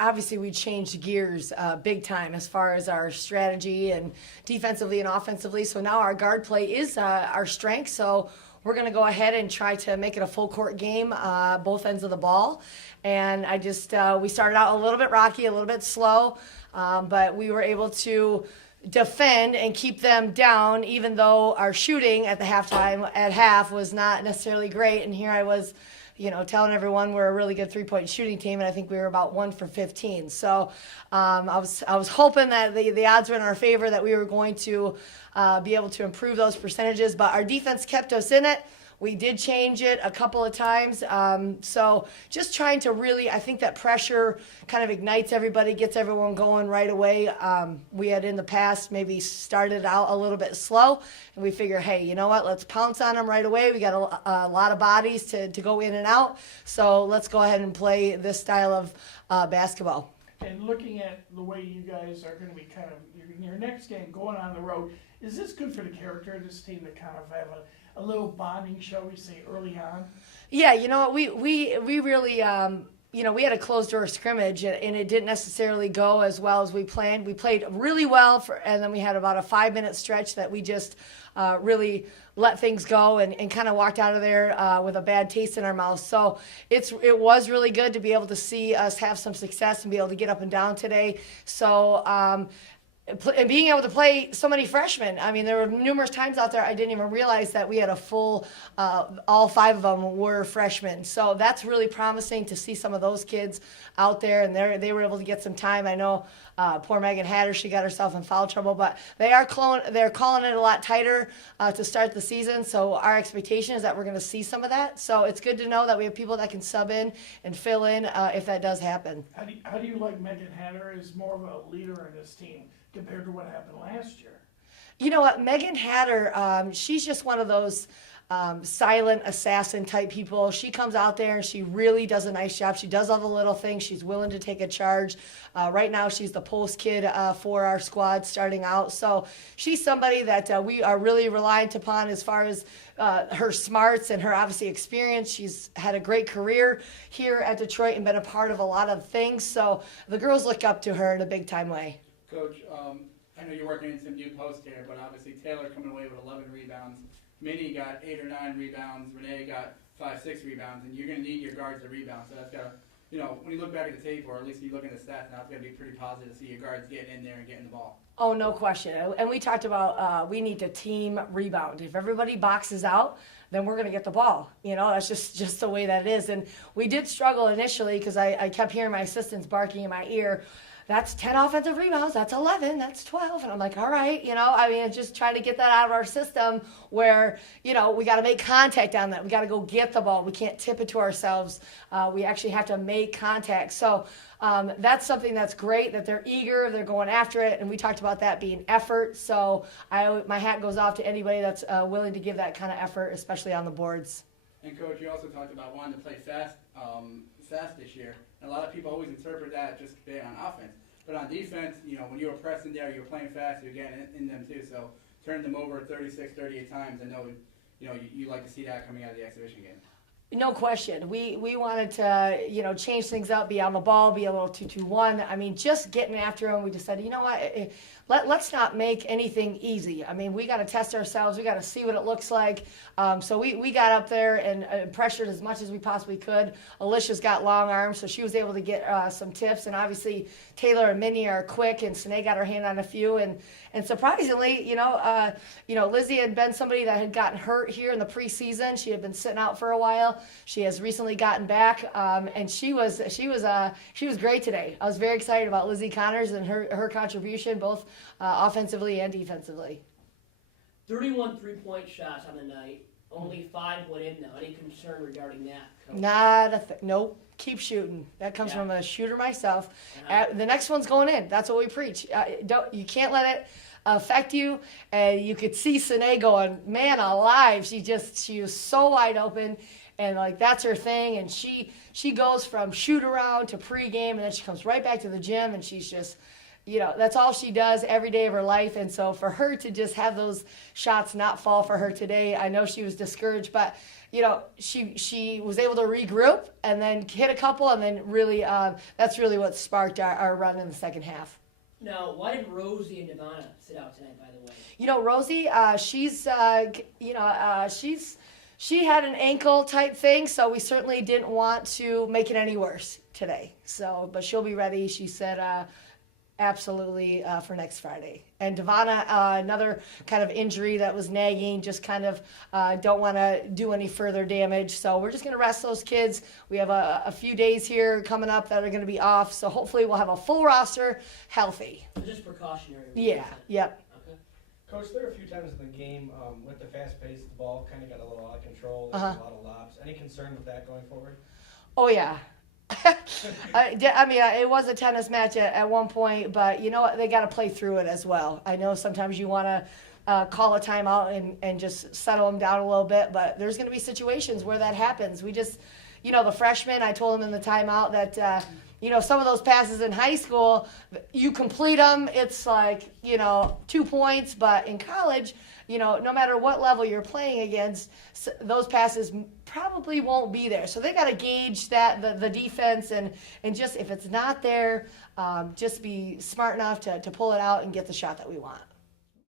obviously we changed gears big time as far as our strategy and defensively and offensively. So now our guard play is our strength. So we're going to go ahead and try to make it a full court game, both ends of the ball. And we started out a little bit rocky, a little bit slow, but we were able to defend and keep them down, even though our shooting at the halftime at half was not necessarily great. And here I was, telling everyone we're a really good three-point shooting team, and I think we were about 1 for 15. So I was hoping that the odds were in our favor, that we were going to be able to improve those percentages, but our defense kept us in it. We did change it a couple of times. So just trying to really, I think that pressure kind of ignites everybody, gets everyone going right away. We had in the past maybe started out a little bit slow, and we figure, hey, you know what, let's pounce on them right away. We got a lot of bodies to go in and out. So let's go ahead and play this style of basketball. And looking at the way you guys are going to be kind of, in your next game going on the road, is this good for the character of this team to kind of have a little bonding, shall we say, early on? Yeah, we really, we had a closed-door scrimmage, and it didn't necessarily go as well as we planned. We played really well, and then we had about a 5-minute stretch that we just really let things go and kind of walked out of there with a bad taste in our mouth. So it was really good to be able to see us have some success and be able to get up and down today. So and being able to play so many freshmen. I mean, there were numerous times out there I didn't even realize that we had a full, all 5 of them were freshmen. So that's really promising to see some of those kids out there, and they were able to get some time. I know poor Megan Hatter, she got herself in foul trouble, but they're calling it a lot tighter to start the season. So our expectation is that we're going to see some of that. So it's good to know that we have people that can sub in and fill in if that does happen. How do you like Megan Hatter as more of a leader in this team compared to what happened last year? You know what, Megan Hatter, she's just one of those silent assassin type people. She comes out there and she really does a nice job. She does all the little things. She's willing to take a charge. Right now she's the post kid for our squad starting out. So she's somebody that we are really reliant upon as far as her smarts and her obviously experience. She's had a great career here at Detroit and been a part of a lot of things. So the girls look up to her in a big time way. Coach, I know you're working in some new posts here, but obviously Taylor coming away with 11 rebounds. Minnie got 8 or 9 rebounds. Renee got 5, 6 rebounds, and you're going to need your guards to rebound. So that's got to, when you look back at the tape, or at least you look at the stats now, it's going to be pretty positive to see your guards getting in there and getting the ball. Oh, no question. And we talked about we need to team rebound. If everybody boxes out, then we're going to get the ball. That's just the way that it is. And we did struggle initially because I kept hearing my assistants barking in my ear, that's 10 offensive rebounds, that's 11, that's 12. And I'm like, all right, just trying to get that out of our system where, we got to make contact on that. We got to go get the ball. We can't tip it to ourselves. We actually have to make contact. So that's something that's great, that they're eager, they're going after it. And we talked about that being effort. So my hat goes off to anybody that's willing to give that kind of effort, especially on the boards. And Coach, you also talked about wanting to play fast this year. And a lot of people always interpret that just being on offense. But on defense, when you were pressing there, you were playing fast, you were getting in them too. So turn them over 36, 38 times. I know, you like to see that coming out of the exhibition game. No question. We wanted to, change things up, be on the ball, be a little 2-2-1. I mean, just getting after them, we just said, you know what, let's not make anything easy. I mean, we got to test ourselves. We got to see what it looks like. So we got up there and pressured as much as we possibly could. Alicia's got long arms, so she was able to get some tips. And obviously, Taylor and Minnie are quick, and Sine got her hand on a few. And surprisingly, Lizzie had been somebody that had gotten hurt here in the preseason. She had been sitting out for a while. She has recently gotten back, and she was great today. I was very excited about Lizzie Connors and her contribution, both offensively and defensively. 31 three-point shots on the night. Only 5 went in now. Any concern regarding that, Coach? Not a thing. Nope. Keep shooting. That comes from a shooter myself. The next one's going in. That's what we preach. You can't let it affect you. And you could see Sine going, man alive. She was so wide open. And that's her thing, and she goes from shoot around to pregame, and then she comes right back to the gym, and she's just, that's all she does every day of her life. And so for her to just have those shots not fall for her today, I know she was discouraged, but she was able to regroup and then hit a couple, and then really that's really what sparked our run in the second half. Now, why did Rosie and Devonna sit out tonight, by the way? Rosie, she had an ankle type thing, so we certainly didn't want to make it any worse today. So, but she'll be ready. She said absolutely for next Friday. And Devonna, another kind of injury that was nagging, just kind of don't want to do any further damage. So we're just going to rest those kids. We have a few days here coming up that are going to be off. So hopefully we'll have a full roster healthy. So just precautionary. Yeah, yep. Okay. Coach, there were a few times in the game with the fast pace, the ball kind of got a little out of control. Uh-huh. A lot of lobs. Any concern with that going forward? Oh, yeah. It was a tennis match at one point, but you know what? They got to play through it as well. I know sometimes you want to call a timeout and just settle them down a little bit, but there's going to be situations where that happens. We just, the freshmen, I told them in the timeout that, some of those passes in high school, you complete them, it's like, 2 points, but in college, no matter what level you're playing against, those passes probably won't be there. So they got to gauge that, the defense, and just if it's not there, just be smart enough to pull it out and get the shot that we want.